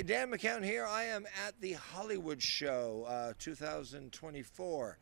Hi, Dan McKown here. I am at the Hollywood Show 2024.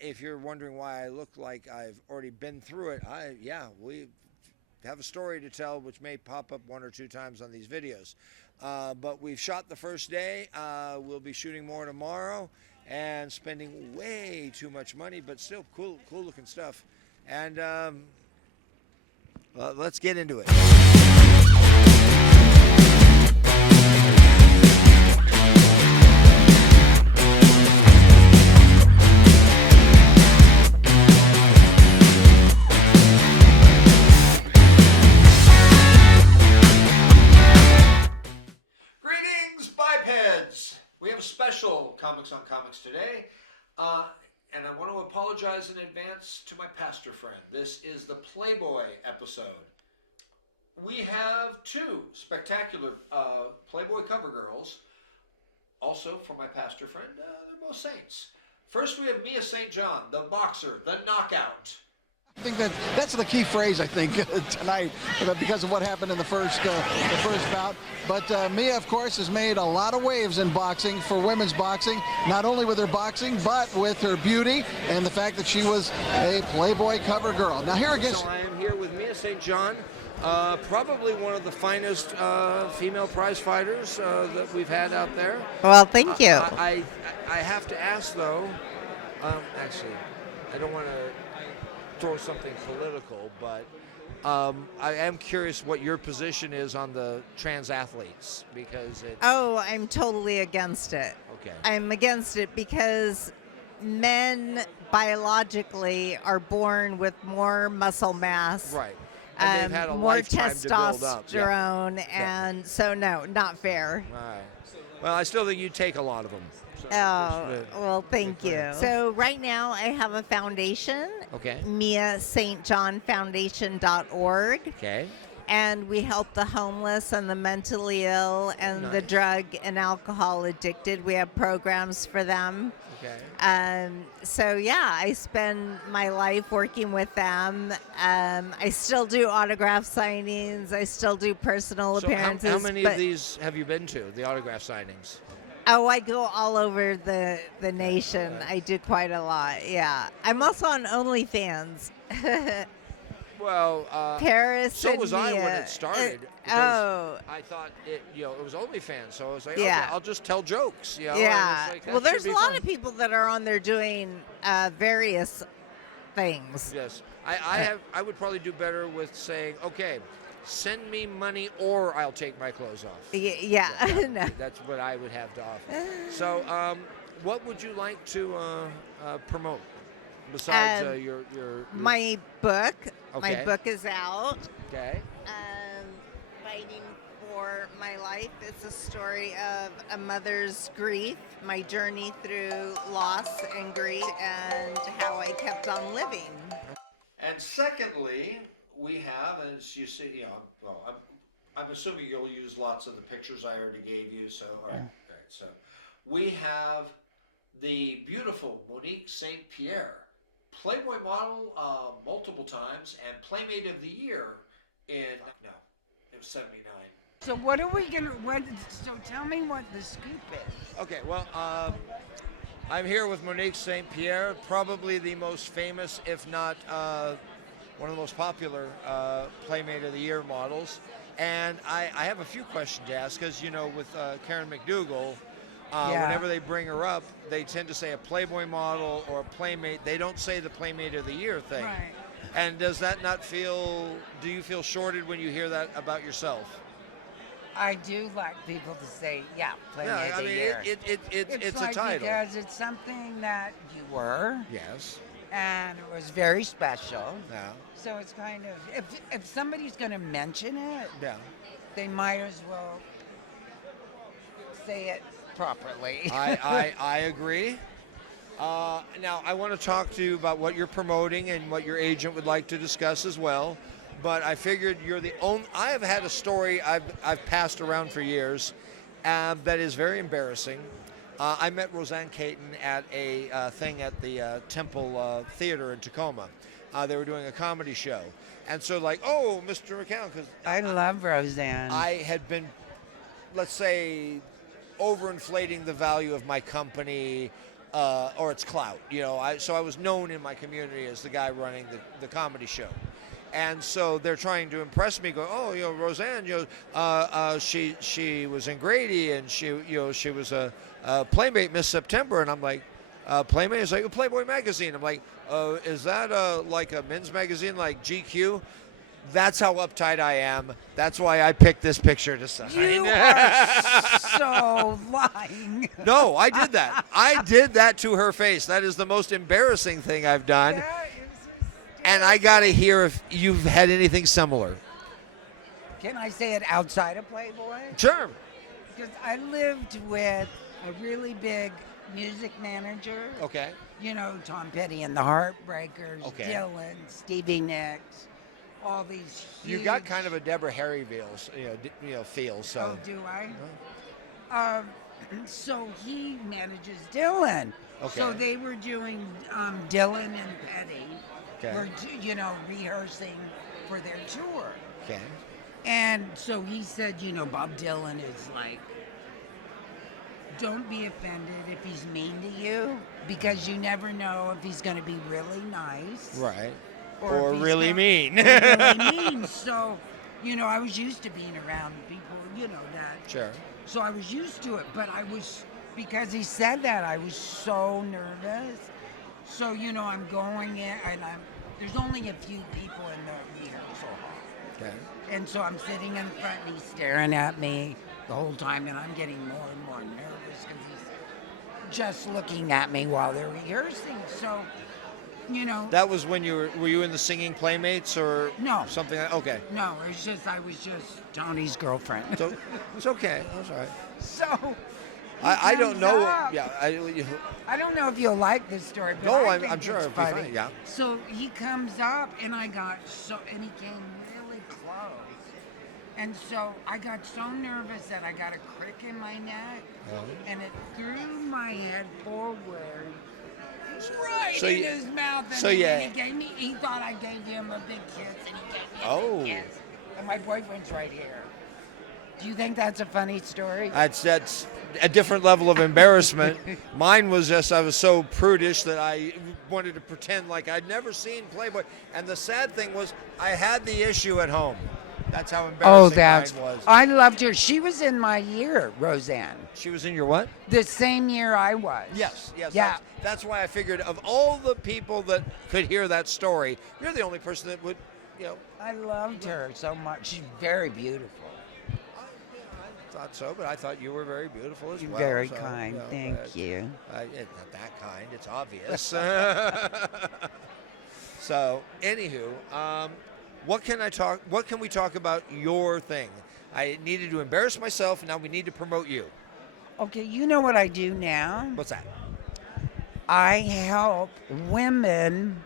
If you're wondering why I look like I've already been through it, we have a story to tell which may pop up one or two times on these videos. But we've shot the first day. We'll be shooting more tomorrow and spending way too much money, but still cool looking stuff. And let's get into it. We have a special Comics on Comics today, and I want to apologize in advance to my pastor friend. This is the Playboy episode. We have two spectacular Playboy cover girls, also for my pastor friend. They're both saints. First, we have Mia St. John, the boxer, the knockout. I think that's the key phrase, I think, tonight, because of what happened in the first bout. But Mia, of course, has made a lot of waves in boxing for women's boxing, not only with her boxing, but with her beauty and the fact that she was a Playboy cover girl. Now, here against... So I am here with Mia St. John, probably one of the finest female prize fighters that we've had out there. Well, thank you. I have to ask, though, actually, I don't want to throw something political, but I am curious what your position is on the trans athletes, because it's... Oh, I'm totally against it. Okay. I'm against it because men biologically are born with more muscle mass. Right. And they've had a more lifetime to build up. testosterone, and so no, not fair. All right. Well, I still think you take a lot of them. So Well, thank you. So right now I have a foundation, okay. Mia St. John Foundation.org. Okay. And we help the homeless and the mentally ill and the drug and alcohol addicted. We have programs for them. Okay. So yeah, I spend my life working with them. I still do autograph signings. I still do personal appearances. How many of these have you been to, the autograph signings? Oh, I go all over the nation. I do quite a lot, yeah. I'm also on OnlyFans. Well, Paris so and was Mia. I when it started. Oh. I thought it was OnlyFans, so I was like, Yeah. okay, I'll just tell jokes. Yeah. Like, Well, there's a lot fun. of people that are on there doing various things. Yes, I would probably do better with saying, okay, send me money or I'll take my clothes off. Yeah. No. That's what I would have to offer. So, what would you like to promote besides your my book? Okay. My book is out. Okay. Fighting for My Life. It's a story of a mother's grief, my journey through loss and grief, and how I kept on living. And secondly, we have, as you see, well, I'm assuming you'll use lots of the pictures I already gave you. So, all right. So, we have the beautiful Monique St. Pierre, Playboy model multiple times, and Playmate of the Year it was 79. So what are we gonna? So tell me what the scoop is. Okay, well, I'm here with Monique St. Pierre, probably the most famous, if not one of the most popular Playmate of the Year models. And I have a few questions to ask, because, with Karen McDougal, whenever they bring her up, they tend to say a Playboy model or a Playmate. They don't say the Playmate of the Year thing. Right. And does that not do you feel shorted when you hear that about yourself? I do like people to say, Playmate of the mean, Year. It's like a title. Because it's something that you were. Yes. And it was very special. Yeah. So it's kind of, if somebody's going to mention it, Yeah. they might as well say it properly. I agree. Now, I want to talk to you about what you're promoting and what your agent would like to discuss as well. But I figured you're the only... I have had a story I've passed around for years that is very embarrassing. I met Rosanne Katon at a thing at the Temple Theater in Tacoma. They were doing a comedy show. And so, like, oh, Mr. McKown, because I love Rosanne. I had been let's say, overinflating the value of my company or its clout. So I was known in my community as the guy running the comedy show. And so they're trying to impress me, go, oh, Rosanne, she was in Grady, and she was a Playmate Miss September, and I'm like, Playmate is like Playboy magazine. I'm like, is that like a men's magazine like GQ? That's how uptight I am. That's why I picked this picture to sign. You are so lying. No, I did that. I did that to her face. That is the most embarrassing thing I've done. Yeah, And I got to hear if you've had anything similar. can I say it outside of Playboy? Sure. Because I lived with a really big music manager. Okay. Tom Petty and the Heartbreakers, Okay. Dylan, Stevie Nicks, all these huge... You got kind of a Deborah Harry feel. So. Oh, do I? So he manages Dylan. Okay. So they were doing Dylan and Petty. Okay. Were rehearsing for their tour. Okay. And so he said, Bob Dylan is like, don't be offended if he's mean to you, because you never know if he's going to be really nice. Right. Or Or if he's really gonna- mean. or really mean. So, I was used to being around people, that. Sure. So I was used to it, but because he said that, I was so nervous. So, I'm going in, and there's only a few people in the rehearsal hall. Okay. And so I'm sitting in the front, and he's staring at me the whole time, and I'm getting more and more nervous because he's just looking at me while they're rehearsing. So, That was when were you in the singing Playmates or No. something? Okay. No, I was just Tony's girlfriend. So it's okay. That's all right. So I don't comes know. up. Yeah. I don't know if you'll like this story, but No, I think I'm sure it's it'll be funny. fine, yeah. So he comes up, and and he came really close. And so I got so nervous that I got a crick in my neck, and it threw my head forward, right So in you- his mouth. And so then yeah. he thought I gave him a big kiss, and he gave me a Oh. big kiss. And my boyfriend's right here. Do you think that's a funny story? That's a different level of embarrassment. Mine was just I was so prudish that I wanted to pretend like I'd never seen Playboy. And the sad thing was I had the issue at home. That's how embarrassing mine was. I loved her. She was in my year, Rosanne. She was in your what? The same year I was. Yes. Yeah. That's why I figured of all the people that could hear that story, you're the only person that would, I loved her so much. She's very beautiful. I thought so, but I thought you were very beautiful as You're well. very so, kind. but Thank you. It's not that kind. It's obvious. So, anywho, what can we talk about your thing? I needed to embarrass myself, and now we need to promote you. Okay, you know what I do now? What's that? I help women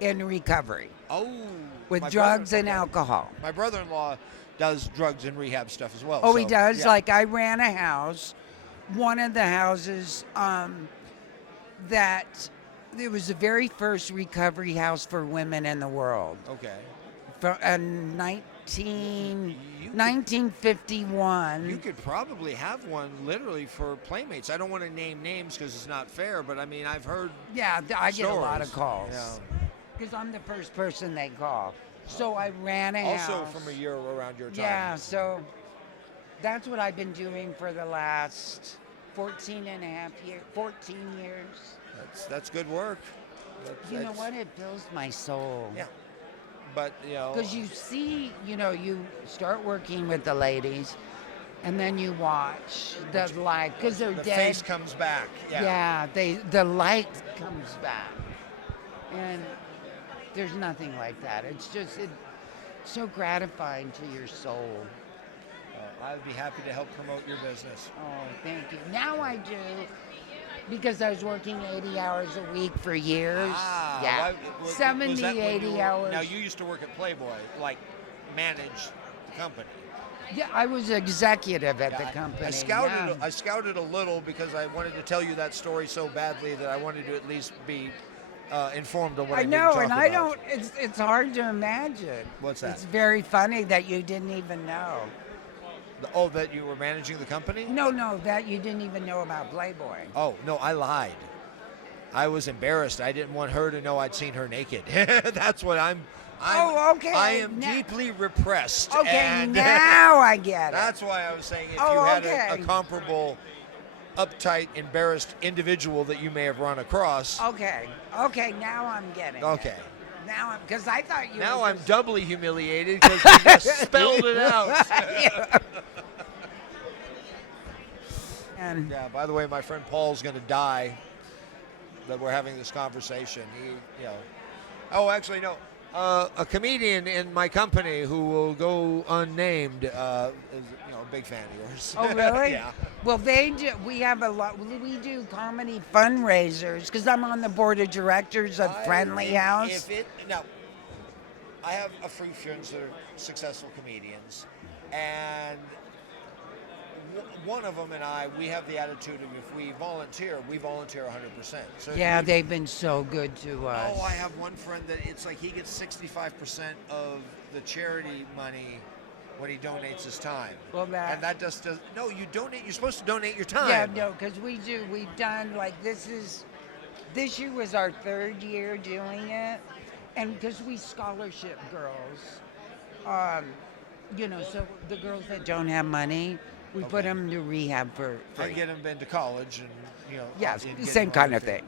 in recovery Oh, with my drugs brother- and alcohol. My brother-in-law does drugs and rehab stuff as well. Oh, so, he does? yeah. Like, I ran a house, one of the houses that it was the very first recovery house for women in the world. Okay. From 1951. You could probably have one literally for Playmates. I don't want to name names because it's not fair, but I mean, I've heard. Yeah, I get a lot of stories. calls. Yeah. Because I'm the first person they call. So I ran a house. Also from a year around your time. Yeah, so that's what I've been doing for the last 14 years. That's good work. You know what? It fills my soul. Yeah. But, Because you see, you start working with the ladies, and then you watch the light, because they're the dead. face comes back. Yeah. The light comes back. And there's nothing like that. It's just so gratifying to your soul. I would be happy to help promote your business. Oh, thank you. Now I do, because I was working 80 hours a week for years. Yeah. Was 70, that when 80 you hours. Now, you used to work at Playboy, like manage the company. Yeah, I was executive at the Yeah, company. I scouted a little because I wanted to tell you that story so badly that I wanted to at least be informed of what I need to know, talk and about. I don't. It's hard to imagine. What's that? It's very funny that you didn't even know. Oh, that you were managing the company? No, that you didn't even know about Playboy. Oh, no, I lied. I was embarrassed. I didn't want her to know I'd seen her naked. That's what Oh, okay. I am deeply repressed. Okay, and now I get it. that's why I was saying if Oh, you had okay. a comparable, uptight, embarrassed individual that you may have run across. Okay, now I'm getting Okay. it. Now because I thought you Now were I'm just- doubly humiliated because you just spelled it out. And Yeah, by the way, my friend Paul's going to die that we're having this conversation. Oh, actually, no. A comedian in my company who will go unnamed is, a big fan of yours. Oh, really? Yeah. Well, they do. We have a lot. We do comedy fundraisers because I'm on the board of directors of Friendly House. Now, I have a few friends that are successful comedians, and one of them and I, we have the attitude of if we volunteer 100%. So Yeah, they've been so good to us. Oh, I have one friend that it's like he gets 65% of the charity money when he donates his time. Well, and that just does. No, you donate. You're supposed to donate your time. Yeah, no, because we've done like this year was our 3rd year doing it, and because we scholarship girls, so the girls that don't have money, we put them to rehab for And get them into college, and yeah, and get same them kind on of their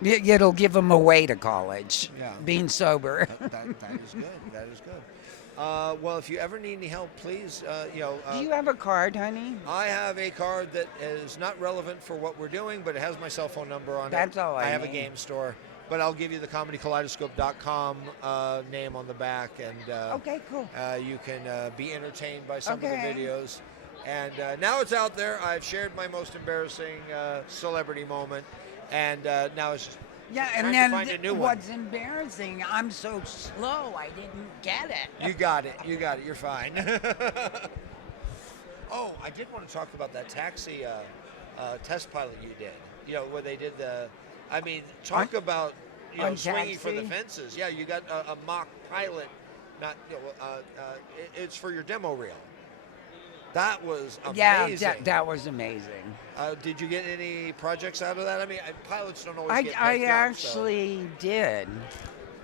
thing. It'll give them a way to college. Yeah. Being sober. That is good. That is good. Well, if you ever need any help, please, Do you have a card, honey? I have a card that is not relevant for what we're doing, but it has my cell phone number on it. That's all I have a need. game store, but I'll give you the ComedyKaleidoscope.com name on the back, and Okay, cool. you can be entertained by some of Okay. the videos. And now it's out there. I've shared my most embarrassing celebrity moment, and now it's just Yeah, trying and to then find a new one. what's embarrassing, I'm so slow, I didn't get it. You got it. You're fine. Oh, I did want to talk about that taxi test pilot you did. Where they did talk about on swinging for the Taxi? fences. Yeah, you got a mock pilot. Not it's for your demo reel. That was amazing. Yeah, that was amazing. Did you get any projects out of that? I mean, pilots don't always get I picked up, actually did.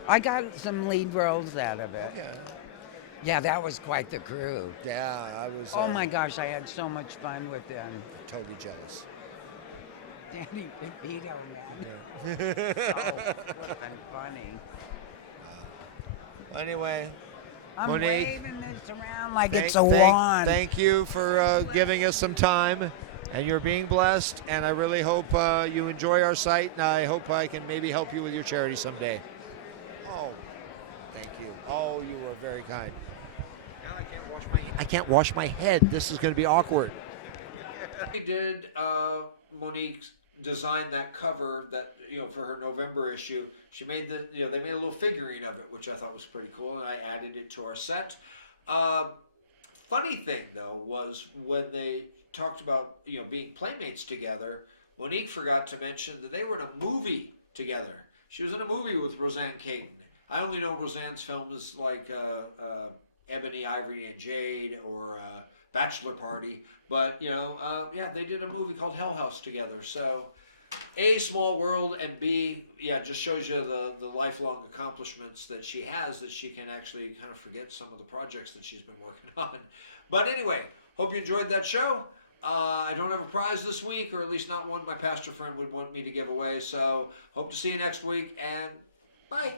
I got some lead roles out of it. so. Okay. Yeah, that was quite the crew. Yeah, I was. Oh my gosh, I had so much fun with them. Totally jealous. Danny DeVito, man. Oh, fucking funny. Anyway, I'm Monique, waving this around like it's a wand. Thank you for giving us some time, and you're being blessed. And I really hope you enjoy our site, and I hope I can maybe help you with your charity someday. Oh, thank you. Oh, you were very kind. Now I can't wash my head. This is going to be awkward. We did. Monique designed that cover that for her November issue. She made they made a little figurine of it, which I thought was pretty cool, and I added it to our set. Funny thing though was when they talked about being playmates together, Monique forgot to mention that they were in a movie together. She was in a movie with Rosanne Katon. I only know Rosanne's films like Ebony, Ivory, and Jade, or Bachelor Party, but they did a movie called Hell House together. So A, small world, and B, just shows you the lifelong accomplishments that she has, that she can actually kind of forget some of the projects that she's been working on. But anyway, hope you enjoyed that show. I don't have a prize this week, or at least not one my pastor friend would want me to give away, so hope to see you next week, and bye.